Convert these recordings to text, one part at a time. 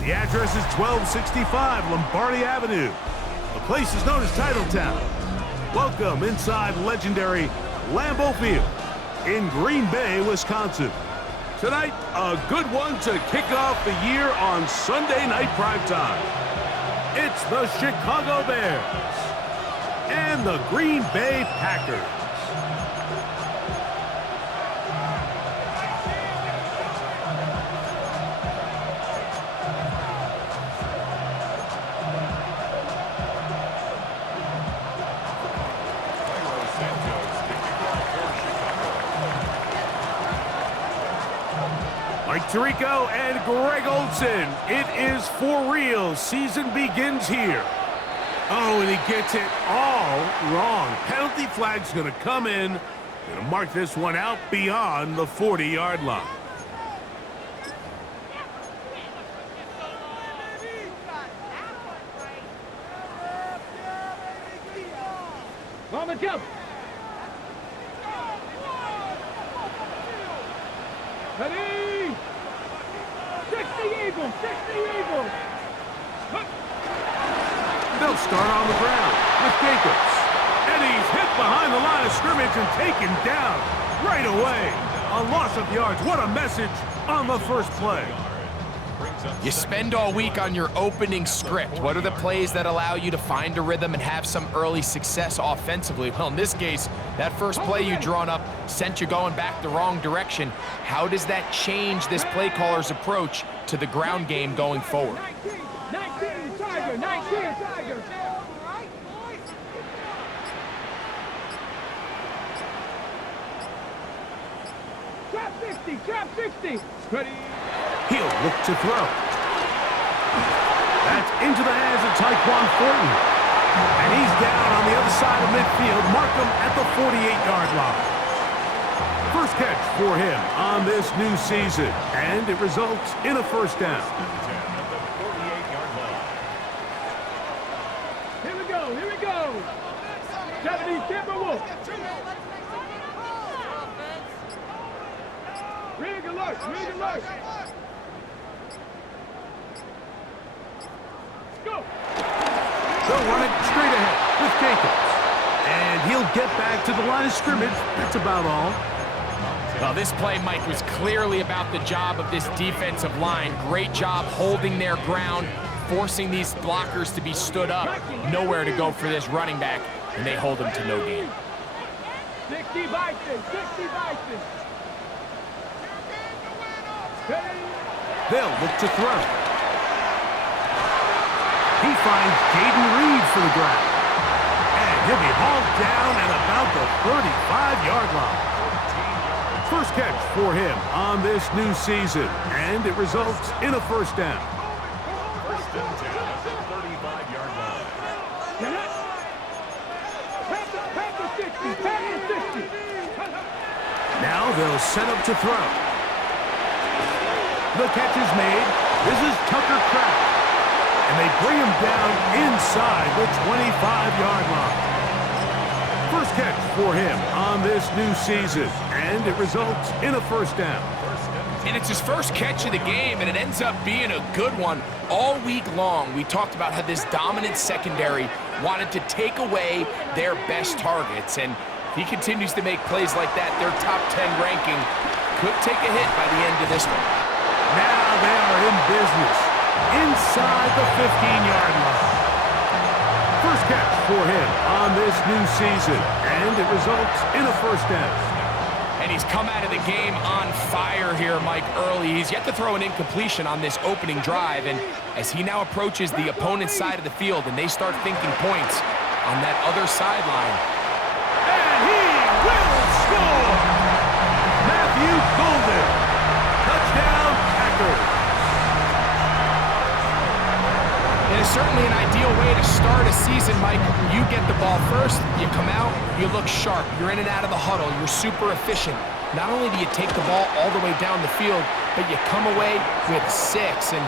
The address is 1265 Lombardi Avenue. The place is known as Titletown. Welcome inside legendary Lambeau Field in Green Bay, Wisconsin. Tonight, a good one to kick off the year on Sunday night primetime. It's the Chicago Bears and the Green Bay Packers. Mike Tirico and Greg Olsen. It is for real. Season begins here. Oh, and he gets it all wrong. Penalty flag's going to come in. Going to mark this one out beyond the 40-yard line. Mama, jump. Ready? 60 Eagles, 60 Eagles. They'll start on the ground with Jacobs. And he's hit behind the line of scrimmage and taken down right away. A loss of yards. What a message on the first play. You spend all week on your opening script. What are the plays that allow you to find a rhythm and have some early success offensively? Well, in this case, that first play you drawn up sent you going back the wrong direction. How does that change this play caller's approach to the ground game going forward? 19, Tiger, 19, Tiger. Trap 60, trap 60. Ready? He'll look to throw. That's into the hands of Tyquan Thornton. And he's down on the other side of midfield. Mark him at the 48-yard line. First catch for him on this new season. And it results in a first down. Here we go, here we go. 70 Timberwolf. Rig alert, rig alert. Go. They'll run it straight ahead with Jacobs. And he'll get back to the line of scrimmage. That's about all. Well, this play, Mike, was clearly about the job of this defensive line. Great job holding their ground, forcing these blockers to be stood up. Nowhere to go for this running back, and they hold him to no gain. 60 Bison, 60 Bison. They'll look to throw. He finds Jaden Reed for the grab. And he'll be hauled down at about the 35-yard line. First catch for him on this new season. And it results in a first down. First and 10 at the 35-yard line. Now they'll set up to throw. The catch is made. This is Tucker Kraft. And they bring him down inside the 25-yard line. First catch for him on this new season. And it results in a first down. And it's his first catch of the game, and it ends up being a good one. All week long, we talked about how this dominant secondary wanted to take away their best targets. And if he continues to make plays like that, their top 10 ranking could take a hit by the end of this one. Now they are in business inside the 15-yard line. First catch for him on this new season, and it results in a first down. And he's come out of the game on fire here, Mike, early. He's yet to throw an incompletion on this opening drive, and as he now approaches the opponent's side of the field and they start thinking points on that other sideline. And he will score! Matthew Golden. Touchdown, Packers. is certainly an ideal way to start a season, Mike. You get the ball first, you come out, you look sharp, you're in and out of the huddle, you're super efficient. Not only do you take the ball all the way down the field, but you come away with 6. And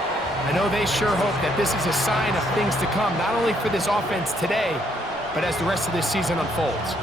I know they sure hope that this is a sign of things to come, not only for this offense today, but as the rest of this season unfolds.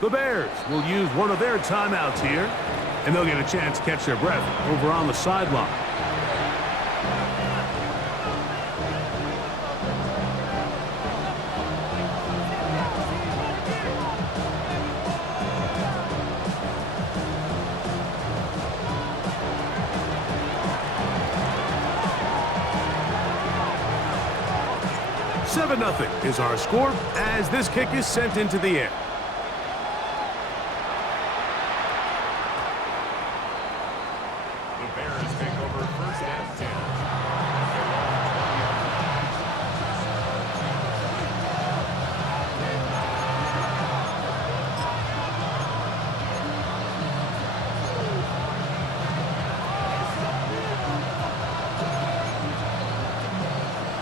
The Bears will use one of their timeouts here, and they'll get a chance to catch their breath over on the sideline. Nothing is our score as this kick is sent into the air. The Bears take over first and 10.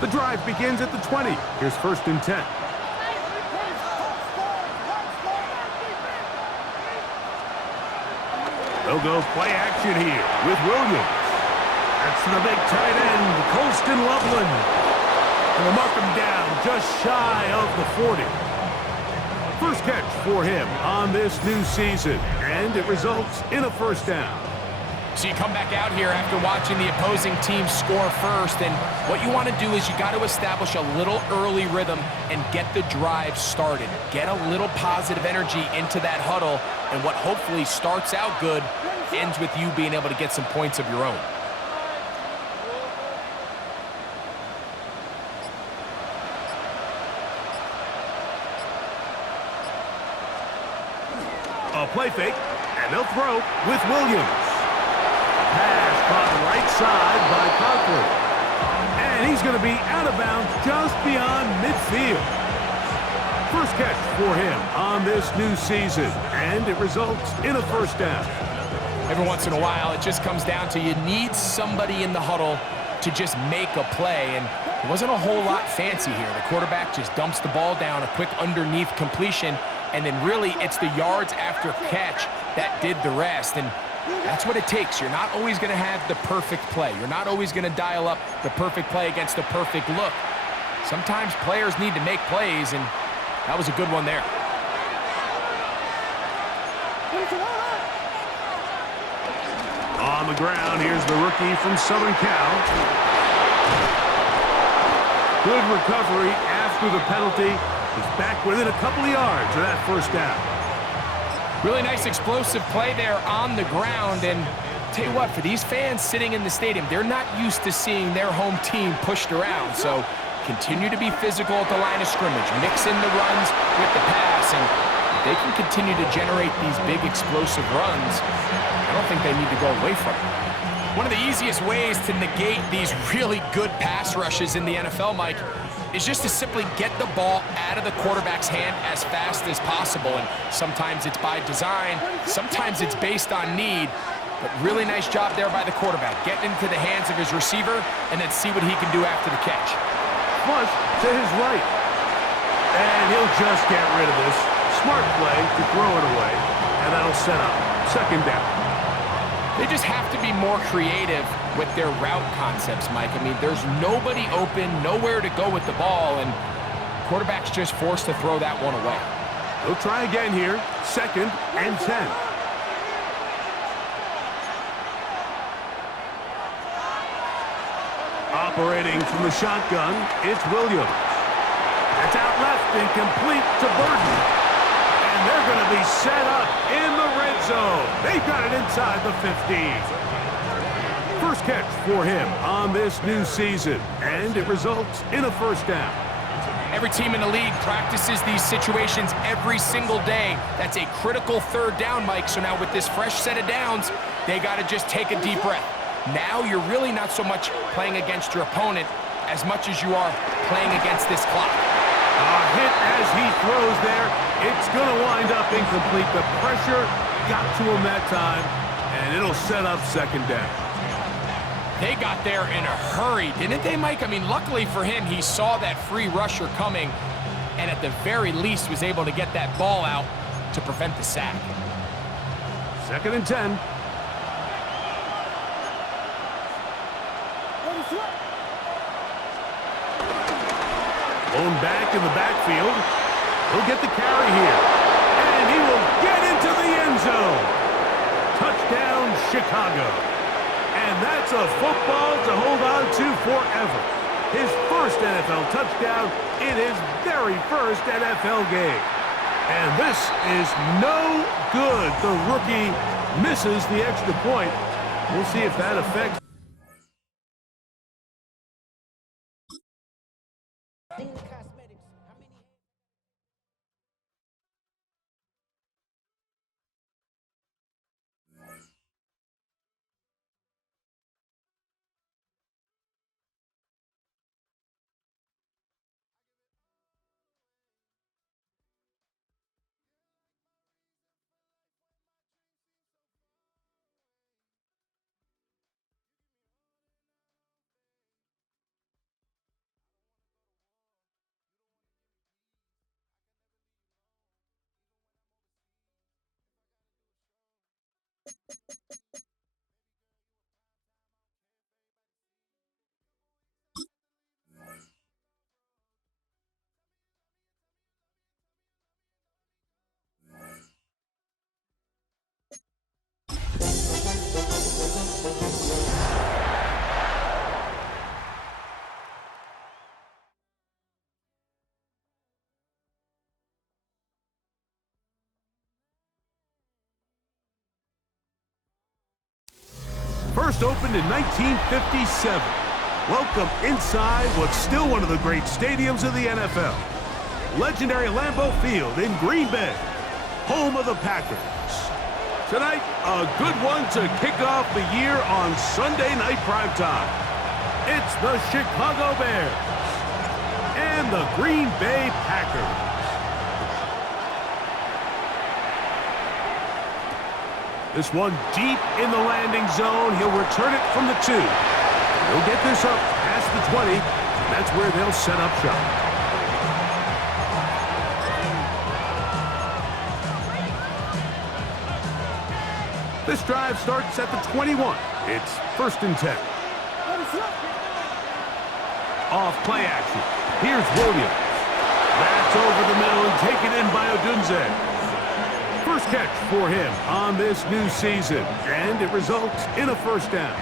The drive begins at the 20. Here's first and 10. They'll go play action here with Williams. That's the big tight end, Colston Loveland. And they'll mark him down just shy of the 40. First catch for him on this new season, and it results in a first down. So you come back out here after watching the opposing team score first, and what you want to do is you got to establish a little early rhythm and get the drive started. Get a little positive energy into that huddle, and what hopefully starts out good ends with you being able to get some points of your own. A play fake, and they'll throw with Williams. Pass caught right side by Conklin. And he's going to be out of bounds just beyond midfield. First catch for him on this new season, and it results in a first down. Every once in a while, it just comes down to you need somebody in the huddle to just make a play, and it wasn't a whole lot fancy here. The quarterback just dumps the ball down, a quick underneath completion, and then really it's the yards after catch that did the rest, and that's what it takes. You're not always going to have the perfect play. You're not always going to dial up the perfect play against the perfect look. Sometimes players need to make plays, and that was a good one there. On the ground, here's the rookie from Southern Cal. Good recovery after the penalty. He's back within a couple of yards of that first down. Really nice explosive play there on the ground, and tell you what, for these fans sitting in the stadium, they're not used to seeing their home team pushed around, so continue to be physical at the line of scrimmage, mix in the runs with the pass, and if they can continue to generate these big explosive runs, I don't think they need to go away from it. One of the easiest ways to negate these really good pass rushes in the NFL, Mike, is just to simply get the ball out of the quarterback's hand as fast as possible. And sometimes it's by design, sometimes it's based on need, but really nice job there by the quarterback, getting into the hands of his receiver and then see what he can do after the catch. Flush to his right. And he'll just get rid of this. Smart play to throw it away, and that'll set up second down. They just have to be more creative with their route concepts, Mike. I mean, there's nobody open, nowhere to go with the ball, and quarterback's just forced to throw that one away. He'll try again here, 2nd and 10. Operating from the shotgun, it's Williams. It's out left and complete to Burton. And they're going to be set up in the red zone. They've got it inside the 15. First catch for him on this new season, and it results in a first down. Every team in the league practices these situations every single day. That's a critical third down, Mike. So now with this fresh set of downs, they got to just take a deep breath. Now you're really not so much playing against your opponent as much as you are playing against this clock. A hit as he throws there. It's going to wind up incomplete. The pressure got to him that time, and it'll set up second down. They got there in a hurry, didn't they, Mike? I mean, luckily for him, he saw that free rusher coming, and at the very least was able to get that ball out to prevent the sack. 2nd and 10. Blown back in the backfield. He'll get the carry here. And he will get into the end zone. Touchdown, Chicago. And that's a football to hold on to forever. His first NFL touchdown in his very first NFL game. And this is no good. The rookie misses the extra point. We'll see if that affects. first opened in 1957. Welcome inside what's still one of the great stadiums of the NFL. Legendary Lambeau Field in Green Bay, home of the Packers. Tonight, a good one to kick off the year on Sunday night primetime. It's the Chicago Bears and the Green Bay Packers. This one deep in the landing zone. He'll return it from the 2. He'll get this up past the 20, and that's where they'll set up shop. This drive starts at the 21. It's 1st and 10. Off play action. Here's Williams. That's over the middle and taken in by Odunze. First catch for him on this new season, and it results in a 1st down.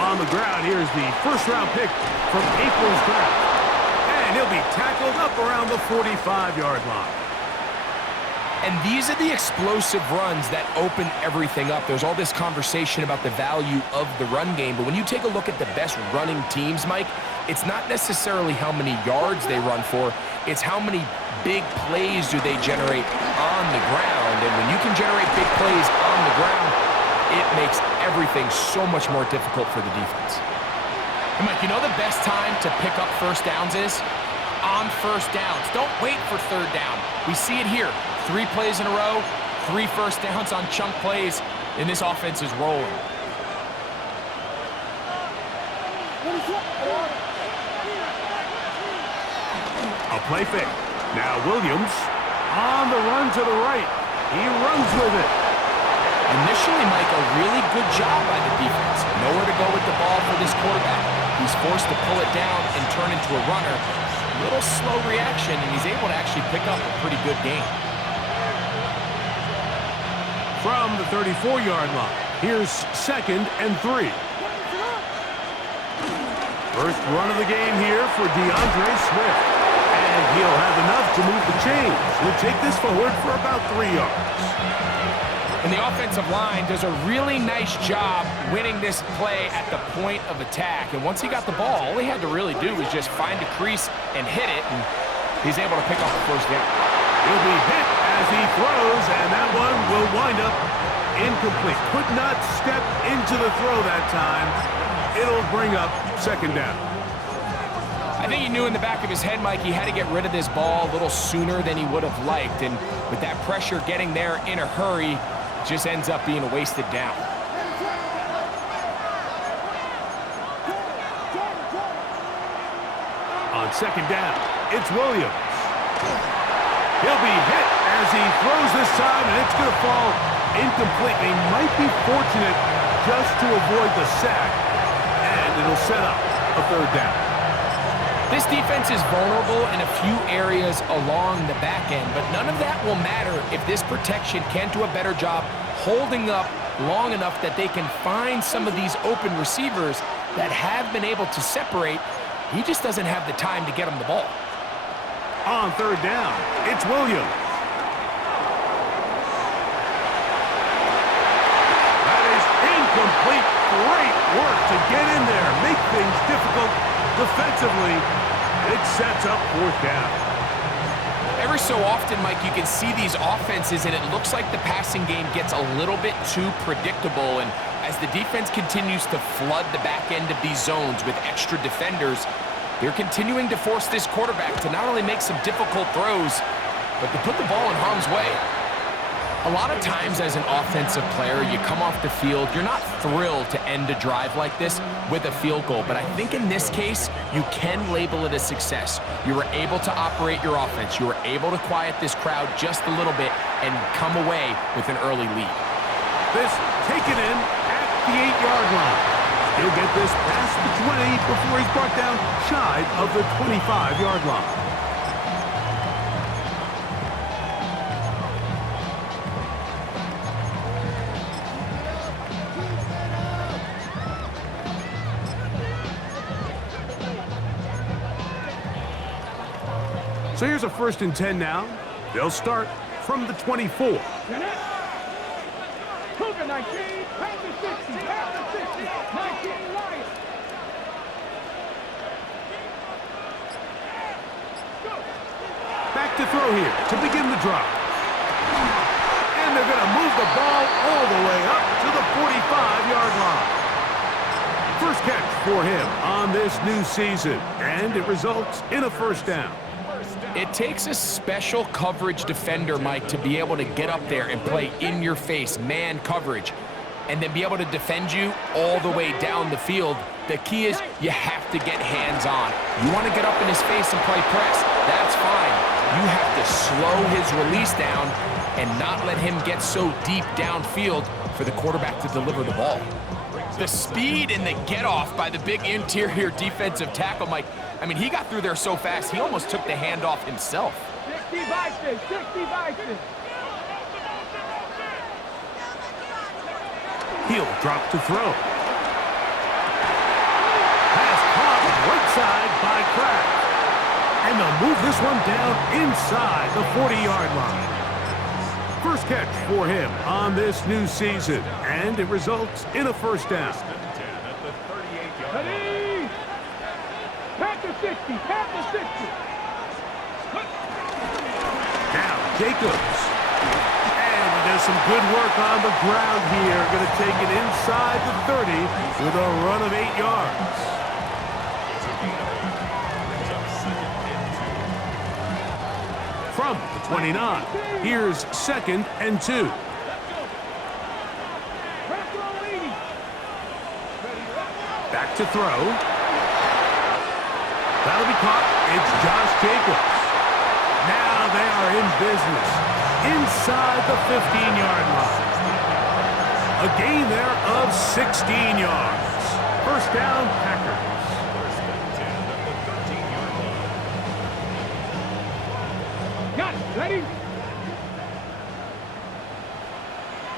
On the ground, here's the 1st-round pick from April's draft. And he'll be tackled up around the 45-yard line. And these are the explosive runs that open everything up. There's all this conversation about the value of the run game, but when you take a look at the best running teams, Mike, it's not necessarily how many yards they run for, it's how many big plays do they generate on the ground. And when you can generate big plays on the ground, it makes everything so much more difficult for the defense. And Mike, you know the best time to pick up 1st downs is? On 1st downs. Don't wait for 3rd down. We see it here. 3 plays in a row, 3 1st downs on chunk plays, and this offense is rolling. A play fake. Now Williams on the run to the right. He runs with it. Initially, Mike, a really good job by the defense. Nowhere to go with the ball for this quarterback. He's forced to pull it down and turn into a runner. A little slow reaction, and he's able to actually pick up a pretty good game. From the 34-yard line, here's 2nd and 3. First run of the game here for DeAndre Swift. And he'll have enough to move the chains. He'll take this forward for about 3 yards. And the offensive line does a really nice job winning this play at the point of attack. And once he got the ball, all he had to really do was just find a crease and hit it, and he's able to pick off the 1st down. He'll be hit as he throws, and that one will wind up incomplete. Could not step into the throw that time. It'll bring up 2nd down. I think he knew in the back of his head, Mike, he had to get rid of this ball a little sooner than he would have liked. And with that pressure getting there in a hurry, it just ends up being a wasted down. On 2nd down, it's Williams. He'll be hit as he throws this time, and it's going to fall incomplete. He might be fortunate just to avoid the sack, and it'll set up a 3rd down. This defense is vulnerable in a few areas along the back end, but none of that will matter if this protection can't do a better job holding up long enough that they can find some of these open receivers that have been able to separate. He just doesn't have the time to get them the ball. On 3rd down, it's Williams. That is incomplete. Great work to get in there, make things difficult defensively. It sets up 4th down. Every so often, Mike, you can see these offenses, and it looks like the passing game gets a little bit too predictable. And as the defense continues to flood the back end of these zones with extra defenders, they're continuing to force this quarterback to not only make some difficult throws, but to put the ball in harm's way. A lot of times as an offensive player, you come off the field, you're not thrilled to end a drive like this with a field goal. But I think in this case, you can label it a success. You were able to operate your offense. You were able to quiet this crowd just a little bit and come away with an early lead. This taken in at the 8-yard line. He'll get this past the 20 before he's brought down shy of the 25-yard line. So here's a 1st and 10 now They'll start from the 24. Cougar 19, Panther 60, Panther 60, 19 Lions. Back to throw here to begin the drive. And they're going to move the ball all the way up to the 45-yard line. First catch for him on this new season, and it results in a first down. It takes a special coverage defender, Mike, to be able to get up there and play in-your-face man coverage and then be able to defend you all the way down the field. The key is you have to get hands-on. You want to get up in his face and play press, that's fine. You have to slow his release down and not let him get so deep downfield for the quarterback to deliver the ball. The speed and the get-off by the big interior defensive tackle, Mike, I mean, he got through there so fast, he almost took the handoff himself. 60 Bison, 60 Bison. He'll drop to throw. Pass caught right side by Kraft. And they'll move this one down inside the 40-yard line. First catch for him on this new season, and it results in a first down. Ready? Panther 60, Panther 60. Now Jacobs. And he does some good work on the ground here. Going to take it inside the 30 with a run of 8 yards. From the 29, here's 2nd and 2. Back to throw. That'll be caught. It's Josh Jacobs. Now they are in business inside the 15-yard line. A gain there of 16 yards. First down, Packers. Got it. Ready?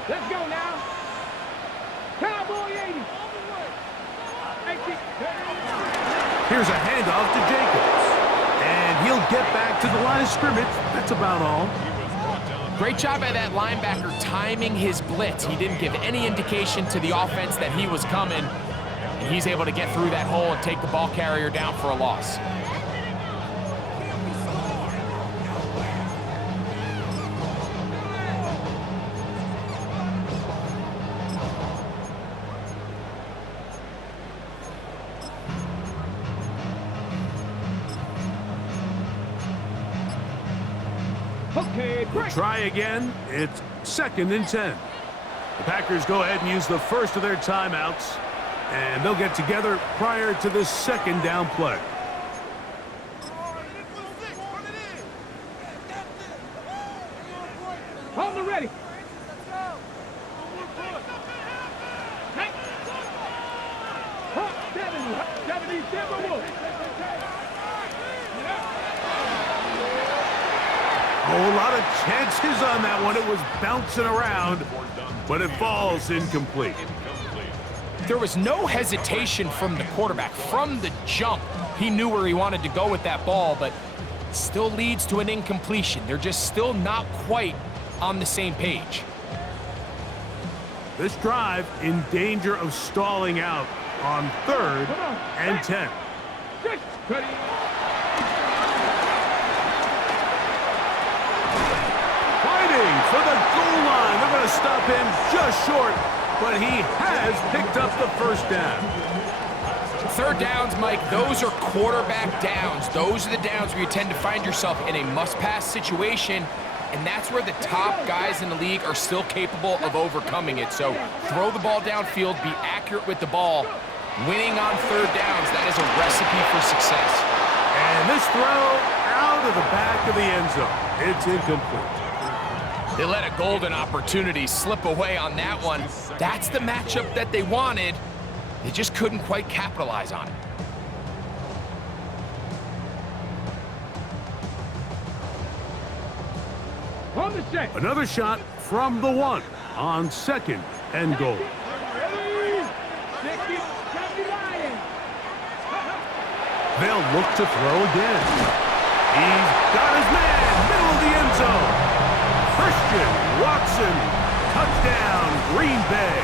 Let's go now. Cowboy 80. Here's a handoff to Jacobs. And he'll get back to the line of scrimmage. That's about all. Great job by that linebacker timing his blitz. He didn't give any indication to the offense that he was coming. And he's able to get through that hole and take the ball carrier down for a loss. Okay, We'll try again. It's 2nd and 10. The Packers go ahead and use the first of their timeouts, and they'll get together prior to the second down play. On the ready. Oh, a lot of chances on that one. It was bouncing around, but it falls incomplete. There was no hesitation from the quarterback. From the jump, he knew where he wanted to go with that ball, but still leads to an incompletion. They're just still not quite on the same page. This drive in danger of stalling out on 3rd and 10. Ready. Fighting for the goal line. They're going to stop him just short, but he has picked up the first down. 3rd downs, Mike, those are quarterback downs. Those are the downs where you tend to find yourself in a must-pass situation, and that's where the top guys in the league are still capable of overcoming it. So throw the ball downfield, be accurate with the ball. Winning on 3rd downs, that is a recipe for success. And this throw out of the back of the end zone. It's incomplete. They let a golden opportunity slip away on that one. That's the matchup that they wanted. They just couldn't quite capitalize on it. On the set. Another shot from the 1 on 2nd and goal. They'll look to throw again. He's got his man, middle of the end zone. Christian Watson, touchdown, Green Bay.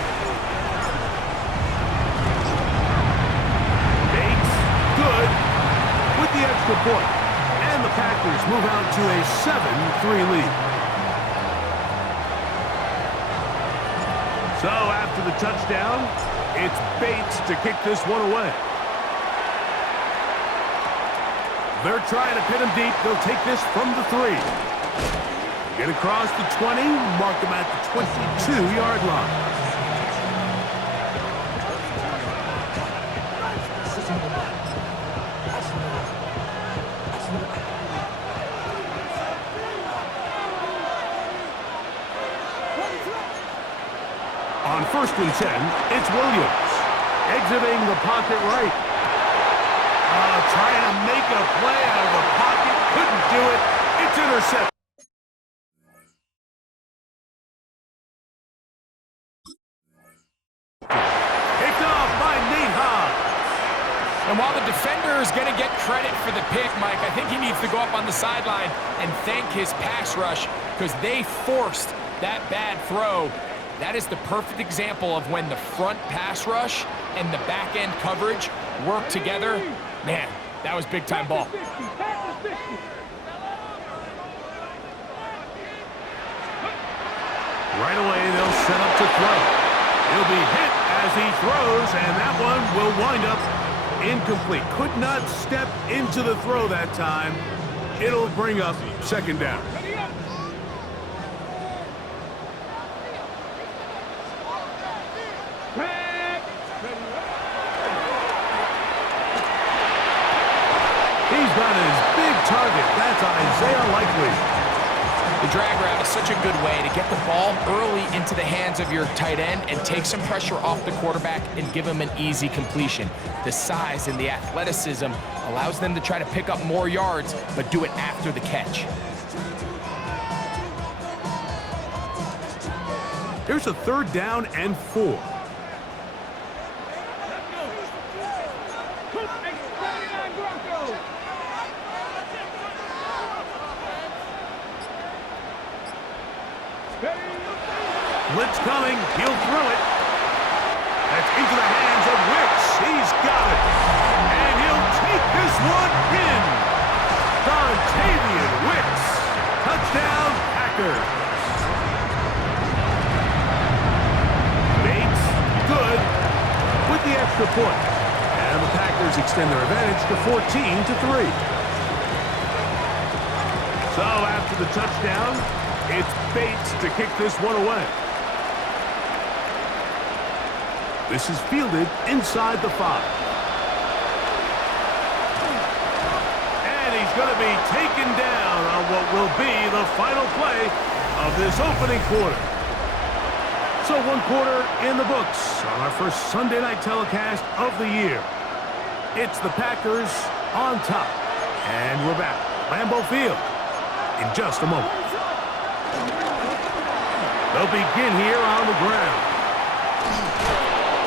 Bates, good, with the extra point. And the Packers move out to a 7-3 lead. So after the touchdown, it's Bates to kick this one away. They're trying to pin him deep. They'll take this from the 3. Get across the 20, mark him at the 22-yard line. On 1st and 10, it's Williams. Exiting the pocket right. Trying to make a play out of the pocket. Couldn't do it. It's intercepted. Picked off by Nate Hobbs. And while the defender is going to get credit for the pick, Mike, I think he needs to go up on the sideline and thank his pass rush because they forced that bad throw. That is the perfect example of when the front pass rush and the back end coverage work together. Man, that was big-time ball. Right away, they'll set up to throw. He'll be hit as he throws, and that one will wind up incomplete. Could not step into the throw that time. It'll bring up 2nd down. He's got his big target. That's Isaiah Likely. The drag route is such a good way to get the ball early into the hands of your tight end and take some pressure off the quarterback and give him an easy completion. The size and the athleticism allows them to try to pick up more yards, but do it after the catch. Here's a 3rd down and 4. Blitz coming. He'll throw it. That's into the hands of Wicks. He's got it. And he'll take this one in. Dontavian Wicks. Touchdown, Packers. Bates, good, with the extra point. And the Packers extend their advantage to 14-3. So after the touchdown, it's Bates to kick this one away. This is fielded inside the 5. And he's going to be taken down on what will be the final play of this opening quarter. So 1 quarter in the books on our first Sunday night telecast of the year. It's the Packers on top. And we're back. Lambeau Field in just a moment. They'll begin here on the ground.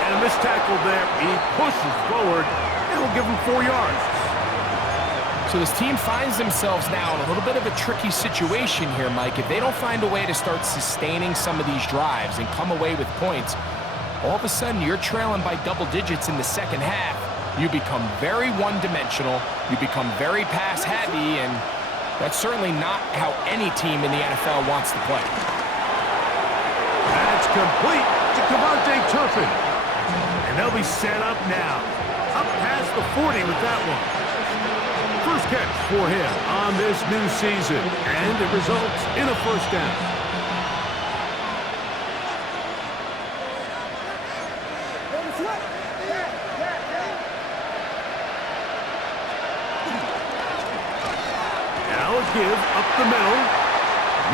And a missed tackle there. He pushes forward, and will give him 4 yards. So this team finds themselves now in a little bit of a tricky situation here, Mike. If they don't find a way to start sustaining some of these drives and come away with points, all of a sudden you're trailing by double digits in the 2nd half. You become very one-dimensional. You become very pass-heavy, and that's certainly not how any team in the NFL wants to play. That's complete to Cavante Turpin. And they'll be set up now. Up past the 40 with that one. First catch for him on this new season. And it results in a 1st down. Now a give up the middle.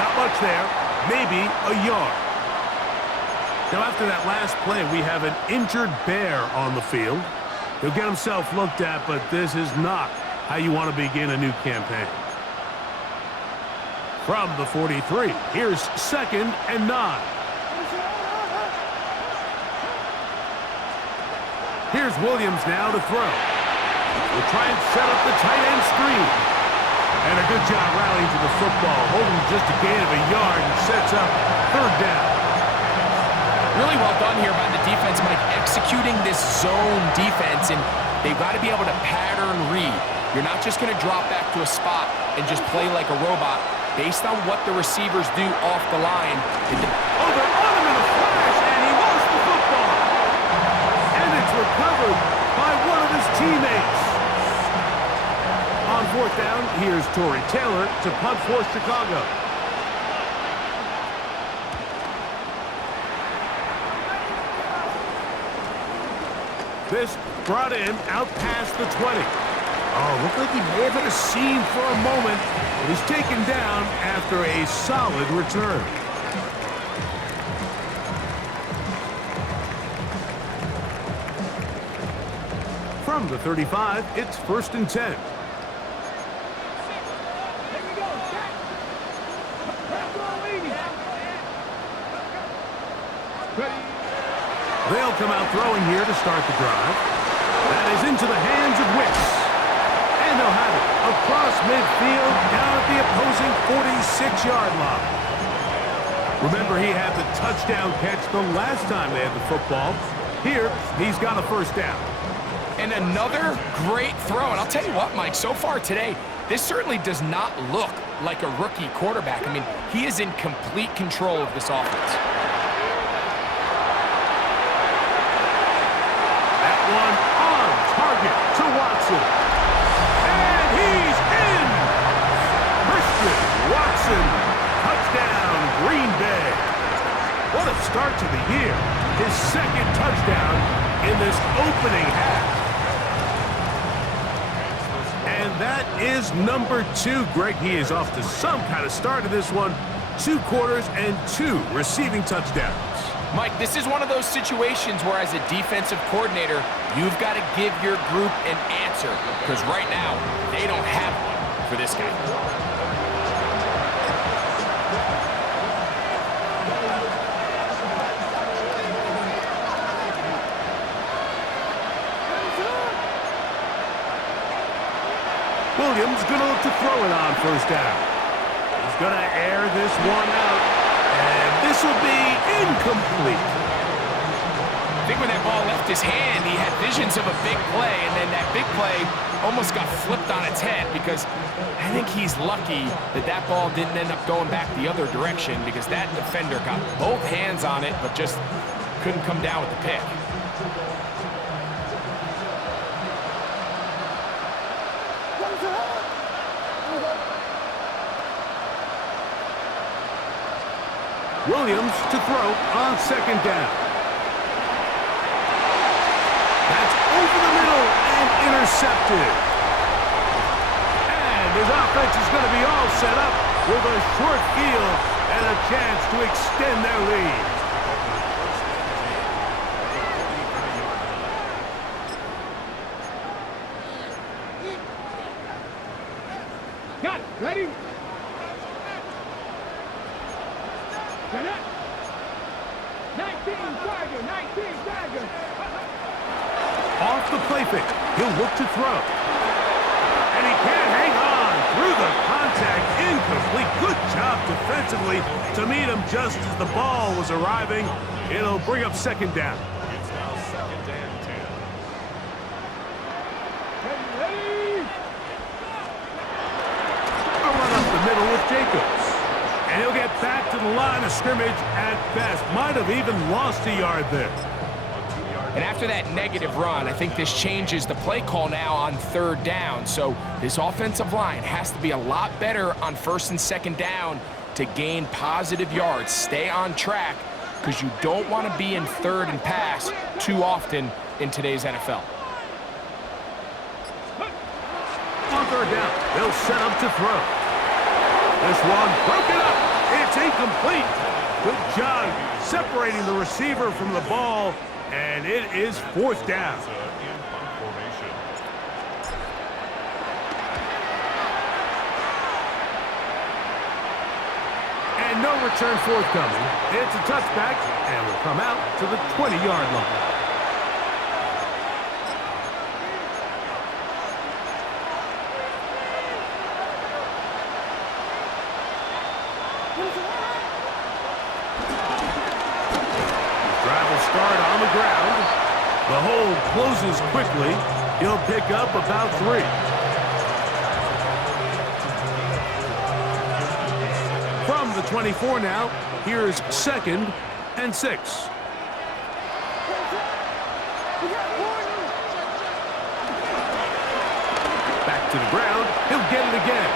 Not much there. Maybe a yard. Now, after that last play, we have an injured Bear on the field. He'll get himself looked at, but this is not how you want to begin a new campaign. From the 43, here's 2nd and 9. Here's Williams now to throw. We'll try and set up the tight end screen. And a good job rallying to the football, holding just a gain of a yard and sets up third down. Really well done here by the defense, Mike, executing this zone defense, and they've got to be able to pattern read. You're not just going to drop back to a spot and just play like a robot. Based on what the receivers do off the line. They're on him in a flash, and he lost the football. And it's recovered by one of his teammates. On fourth down, here's Torrey Taylor to punt for Chicago. This brought in out past the 20. Oh, looked like he may have hit a seam for a moment, but he's taken down after a solid return. From the 35, it's 1st and 10. They'll come out throwing here to start the drive. That is into the hands of Wicks. And they'll have it across midfield down at the opposing 46-yard line. Remember, he had the touchdown catch the last time they had the football. Here, he's got a first down. And another great throw. And I'll tell you what, Mike, so far today, this certainly does not look like a rookie quarterback. I mean, he is in complete control of this offense. That one on target to Watson. And he's in! Christian Watson, touchdown, Green Bay. What a start to the year. His second touchdown in this opening half. And that is number 2, Greg. He is off to some kind of start in this one. 2 quarters and 2 receiving touchdowns. Mike, this is one of those situations where as a defensive coordinator, you've got to give your group an answer. Because right now, they don't have one for this guy. Williams going to look to throw it on first down. He's going to air this one out, and this will be incomplete. I think when that ball left his hand, he had visions of a big play, and then that big play almost got flipped on its head because I think he's lucky that that ball didn't end up going back the other direction because that defender got both hands on it but just couldn't come down with the pick. Williams to throw on second down. That's over the middle and intercepted. And his offense is going to be all set up with a short field and a chance to extend their lead. Got it. Ready? 19 Tiger. Off the play fake, he'll look to throw. And he can't hang on through the contact. Incomplete. Good job defensively to meet him just as the ball was arriving. It'll bring up second down. It's now 2nd and 10. Ready? A run up the middle with Jacobs. And he'll get back to the line of scrimmage at best. Might have even lost a yard there. And after that negative run, I think this changes the play call now on third down. So this offensive line has to be a lot better on first and second down to gain positive yards. Stay on track because you don't want to be in third and pass too often in today's NFL. On third down, they'll set up to throw. This one broken up. It's incomplete. Good job separating the receiver from the ball, and it is fourth down. In punt formation. And no return forthcoming. It's a touchback, and will come out to the 20-yard line. Drive will start on the ground. The hold closes quickly. He'll pick up about 3. From the 24 now, here's 2nd and 6. Back to the ground. He'll get it again.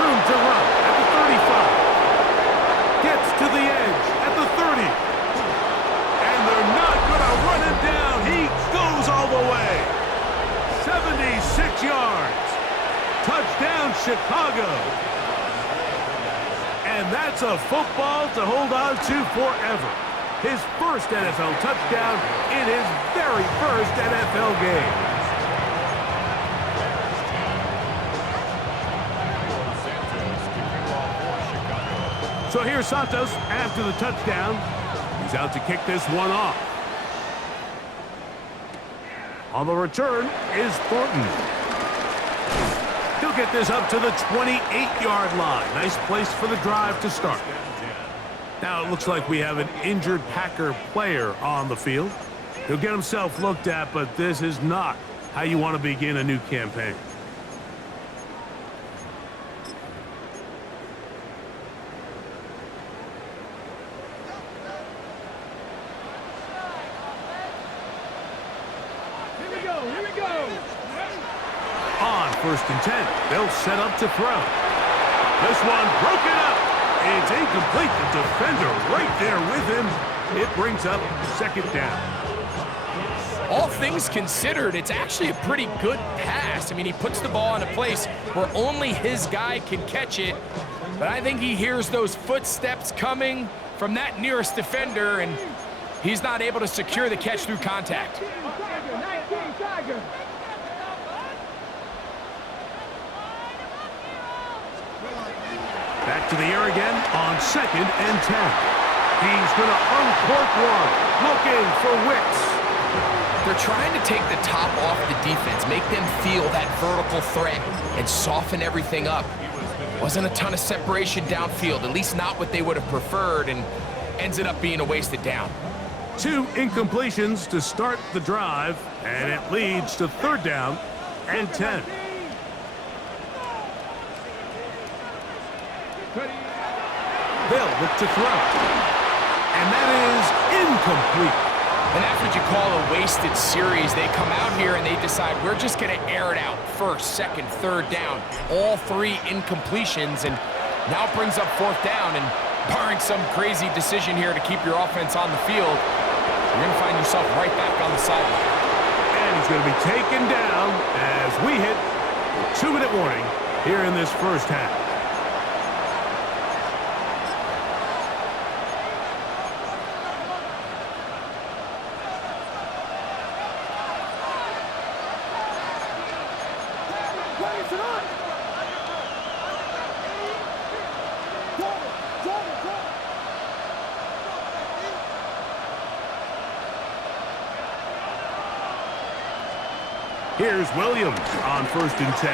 Room to run at the 35. Gets to the edge at the 30. And they're not going to run him down. He goes all the way. 76 yards. Touchdown, Chicago. And that's a football to hold on to forever. His first NFL touchdown in his very first NFL game. So here's Santos after the touchdown. He's out to kick this one off. On the return is Thornton. He'll get this up to the 28-yard line. Nice place for the drive to start. Now it looks like we have an injured Packer player on the field. He'll get himself looked at, but this is not how you want to begin a new campaign. On 1st and 10, they'll set up to throw. This one broken up. It's incomplete. The defender right there with him. It brings up 2nd down. All things considered, it's actually a pretty good pass. I mean, he puts the ball in a place where only his guy can catch it. But I think he hears those footsteps coming from that nearest defender, and he's not able to secure the catch through contact. Back to the air again on 2nd and 10. He's going to uncork one. Looking for Wicks. They're trying to take the top off the defense, make them feel that vertical threat, and soften everything up. Wasn't a ton of separation downfield, at least not what they would have preferred, and ends it up being a wasted down. 2 incompletions to start the drive, and it leads to 3rd down and 10. They'll look to throw. And that is incomplete. And that's what you call a wasted series. They come out here and they decide we're just going to air it out. 1st, 2nd, 3rd down. All 3 incompletions, and now it brings up 4th down. And barring some crazy decision here to keep your offense on the field, you're going to find yourself right back on the sideline. And he's going to be taken down as we hit the 2-minute warning here in this first half. Here's Williams on 1st and 10.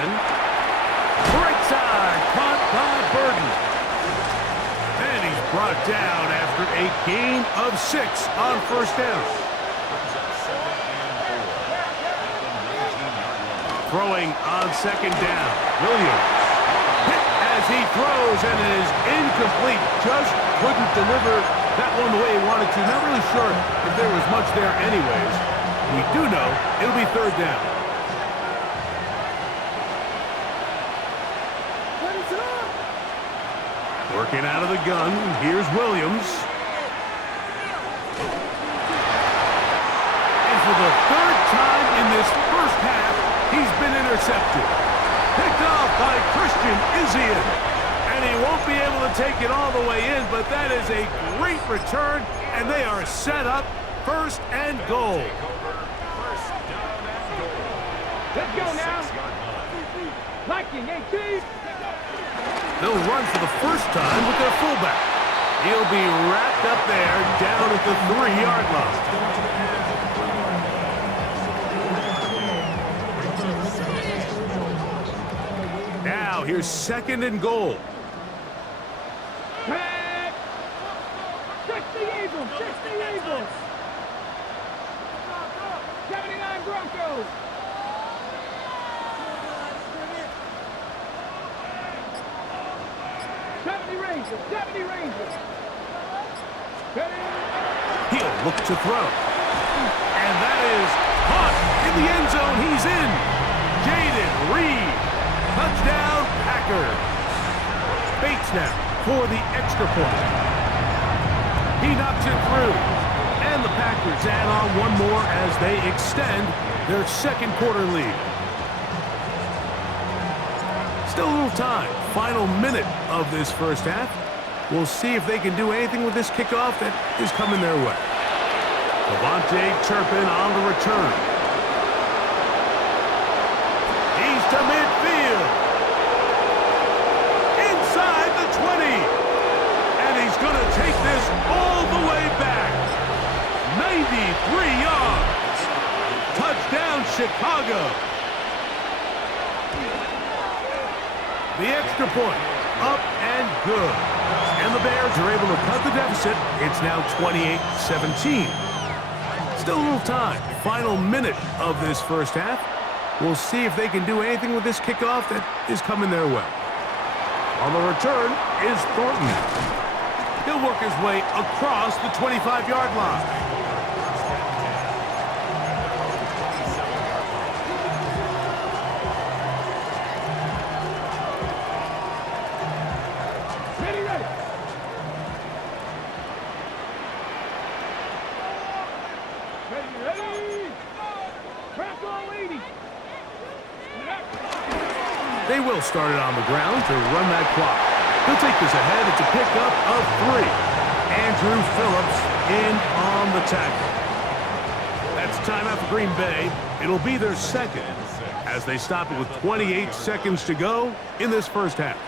Right side, caught by Burden. And he's brought down after a gain of 6 on 1st down. Throwing on 2nd down. Williams hit as he throws, and it is incomplete. Just couldn't deliver that one the way he wanted to. Not really sure if there was much there anyways. We do know it'll be 3rd down. Working out of the gun, here's Williams. And for the 3rd time in this first half, he's been intercepted. Picked off by Christian Izien. And he won't be able to take it all the way in, but that is a great return, and they are set up 1st and goal. Let's go now. Liking 18. They'll run for the first time with their fullback. He'll be wrapped up there down at the 3-yard line. Now here's 2nd and goal. Check the Eagles. Touchdown, Broncos. Rangers, 70 Rangers. He'll look to throw. And that is caught in the end zone. He's in. Jaden Reed. Touchdown, Packers. Bates now for the extra point. He knocks it through. And the Packers add on one more as they extend their second quarter lead. Still a little time. Final minute of this first half. We'll see if they can do anything with this kickoff that is coming their way. Devontae Turpin on the return. He's to midfield. Inside the 20. And he's going to take this all the way back. 93 yards. Touchdown, Chicago. The extra point, up and good. And the Bears are able to cut the deficit. It's now 28-17. Still a little time. Final minute of this first half. We'll see if they can do anything with this kickoff that is coming their way. On the return is Thornton. He'll work his way across the 25-yard line. They will start it on the ground to run that clock. He'll take this ahead. It's a pickup of 3. Andrew Phillips in on the tackle. That's timeout for Green Bay. It'll be their second as they stop it with 28 seconds to go in this first half.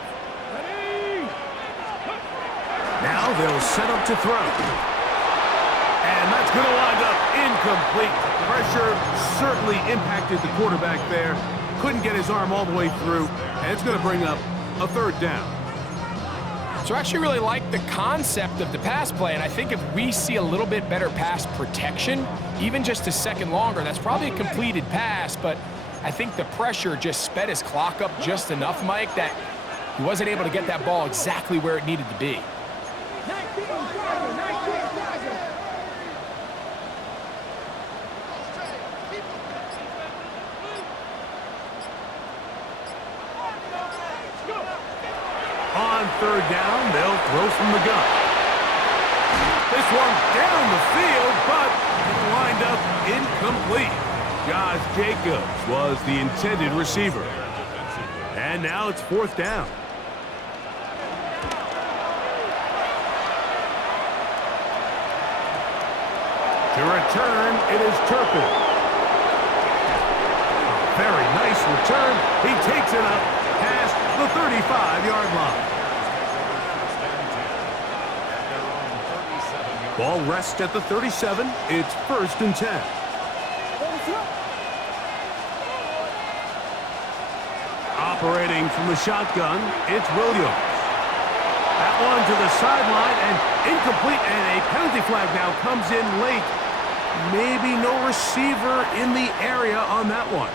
Now they'll set up to throw. And that's going to wind up incomplete. Pressure certainly impacted the quarterback there. Couldn't get his arm all the way through, and it's going to bring up a third down. So I actually really like the concept of the pass play, and I think if we see a little bit better pass protection, even just a second longer, that's probably a completed pass, but I think the pressure just sped his clock up just enough, Mike, that he wasn't able to get that ball exactly where it needed to be. 19 Tigers. On third down, they'll throw from the gun. This one down the field, but it lined up incomplete. Josh Jacobs was the intended receiver. And now it's fourth down. To return, it is Turpin. A very nice return. He takes it up past the 35-yard line. Ball rests at the 37. It's 1st and 10. Operating from the shotgun, it's Williams. That one to the sideline and incomplete, and a penalty flag now comes in late. Maybe no receiver in the area on that one.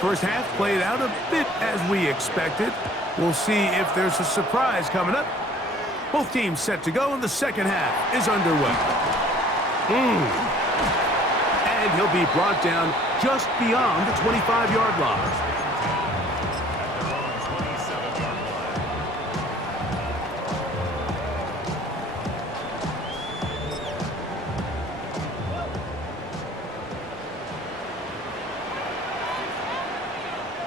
First half played out a bit as we expected. We'll see if there's a surprise coming up. Both teams set to go, and the second half is underway. And he'll be brought down just beyond the 25-yard line.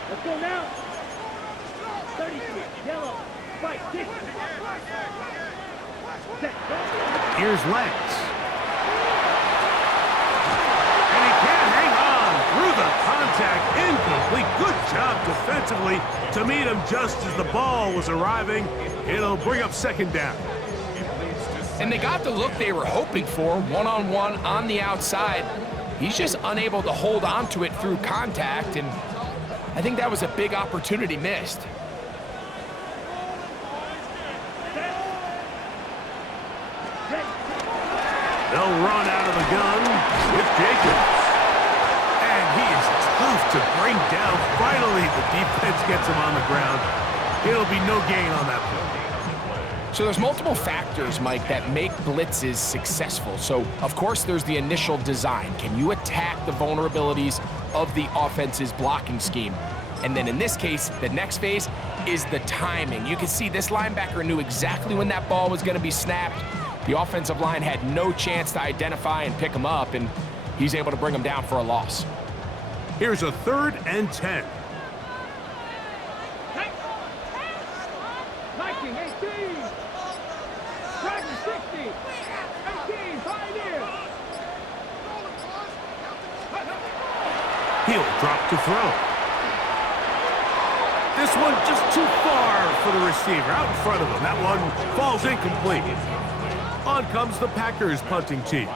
Let's go now. 36, yellow, fight, 6. Here's Lance. And he can't hang on through the contact. Incomplete. Good job defensively to meet him just as the ball was arriving. It'll bring up second down. And they got the look they were hoping for, one-on-one on the outside. He's just unable to hold on to it through contact, and I think that was a big opportunity missed. They'll run out of the gun with Jacobs. And he is tough to bring down. Finally, the defense gets him on the ground. It'll be no gain on that play. So there's multiple factors, Mike, that make blitzes successful. So, of course, there's the initial design. Can you attack the vulnerabilities of the offense's blocking scheme? And then in this case, the next phase is the timing. You can see this linebacker knew exactly when that ball was going to be snapped. The offensive line had no chance to identify and pick him up, and he's able to bring him down for a loss. Here's a 3rd and 10. 19, 18. Dragon 60. 18, Pioneer. He'll drop to throw. This one just too far for the receiver, out in front of him. That one falls incomplete. On comes the Packers punting team.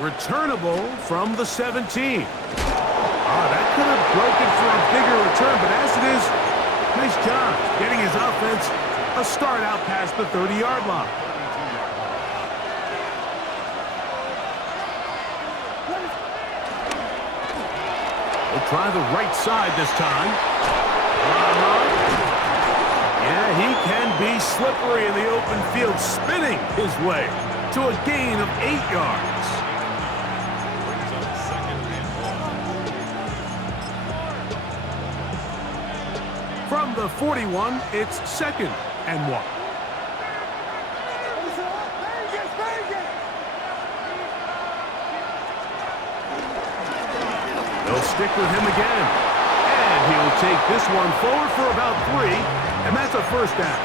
Returnable from the 17. That could have broken for a bigger return, but as it is, nice job getting his offense a start out past the 30-yard line. We'll try the right side this time. Yeah, he can be slippery in the open field, spinning his way to a gain of 8 yards. From the 41, it's 2nd and 1. They'll stick with him again. And he'll take this one forward for about 3, and that's a 1st down.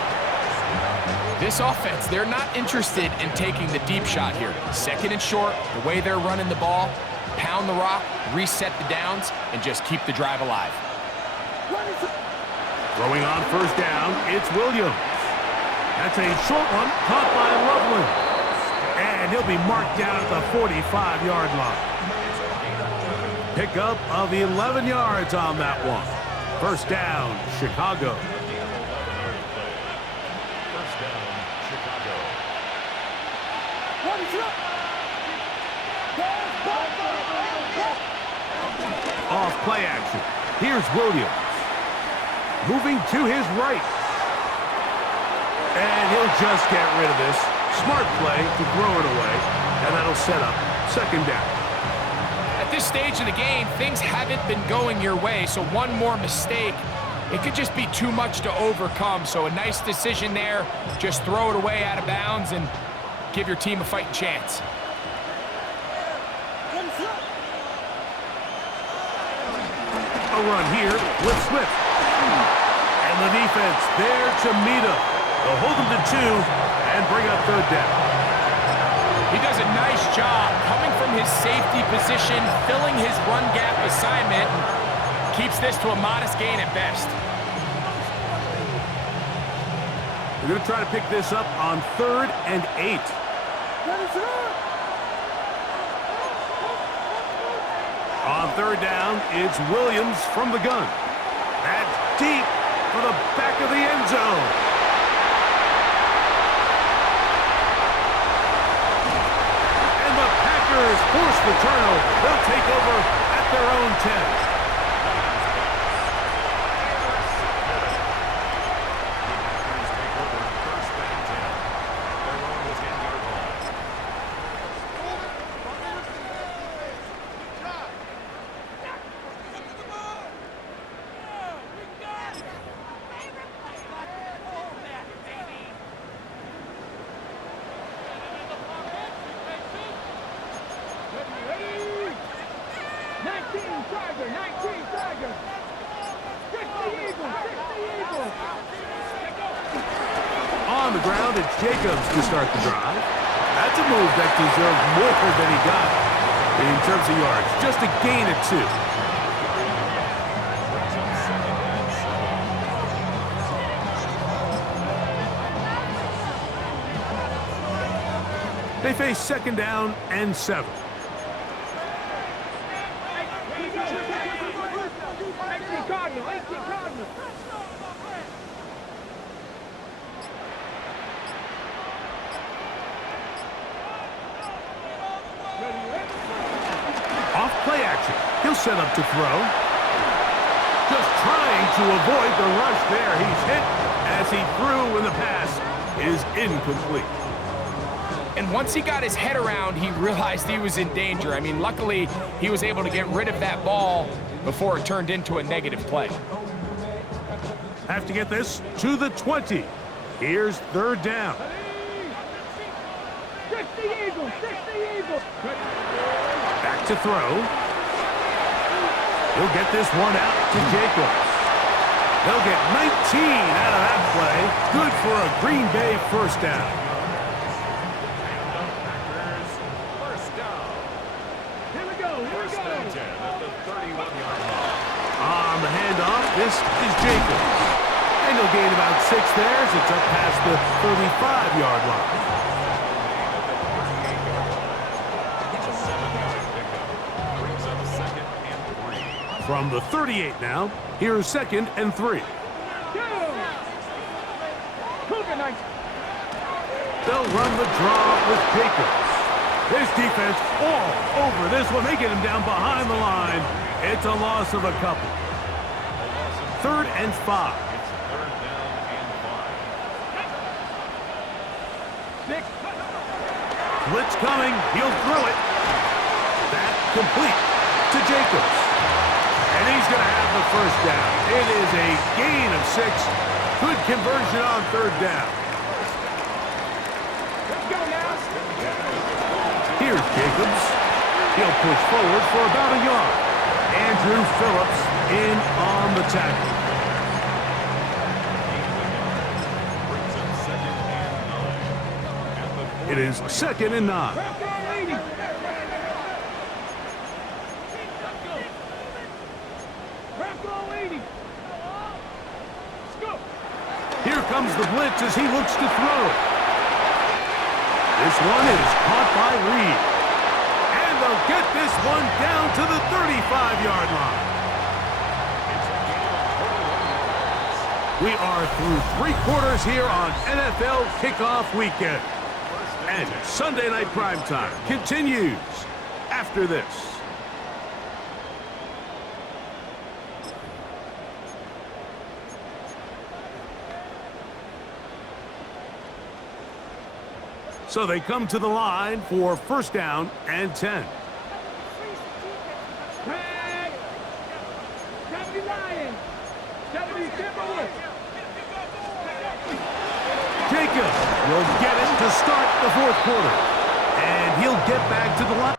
This offense, they're not interested in taking the deep shot here. 2nd and short, the way they're running the ball, pound the rock, reset the downs, and just keep the drive alive. Throwing on 1st down, it's Williams. That's a short one, caught by Loveland. And he'll be marked down at the 45-yard line. Pickup of 11 yards on that one. 1st down, Chicago. Off play action. Here's Williams. Moving to his right. And he'll just get rid of this. Smart play to throw it away. And that'll set up 2nd down. At this stage of the game, things haven't been going your way, so one more mistake, it could just be too much to overcome. So a nice decision there. Just throw it away out of bounds and give your team a fighting chance. A run here with Swift. And the defense there to meet him. They'll hold him to 2 and bring up 3rd down. He does a nice job coming from his safety position, filling his run gap assignment, and keeps this to a modest gain at best. They're going to try to pick this up on 3rd and 8. On 3rd down, it's Williams from the gun. That's deep for the back of the end zone. Force the turnover. They'll take over at their own 10. On the ground, it's Jacobs to start the drive. That's a move that deserved more than he got in terms of yards. Just a gain of 2. They face 2nd down and 7. Off play action. He'll set up to throw. Just trying to avoid the rush there. He's hit as he threw when the pass is incomplete. And once he got his head around, he realized he was in danger. I mean, luckily, he was able to get rid of that ball before it turned into a negative play. Have to get this to the 20. Here's third down. 60 Eagles, 60 Eagles. Back to throw. He'll get this one out to Jacobs. They'll get 19 out of that play. Good for a Green Bay first down. On the handoff, this is Jacobs. And he'll gain about 6 there as it's up past the 35-yard line. From the 38 now, here's 2nd and 3. They'll run the draw with Jacobs. This defense all over this one. They get him down behind the line. It's a loss of a couple. 3rd and 5. Blitz coming. He'll throw it. That complete to Jacobs. And he's going to have the first down. It is a gain of 6. Good conversion on 3rd down. Here's Jacobs. He'll push forward for about a yard. Andrew Phillips in on the tackle. It is 2nd and 9. Here comes the blitz as he looks to throw. This one is caught by Reed. And they'll get this one down to the 35-yard line. We are through 3 quarters here on NFL Kickoff Weekend. And Sunday Night Primetime continues after this. So they come to the line for 1st down and 10. Jacob will get it to start the 4th quarter. And he'll get back to the line.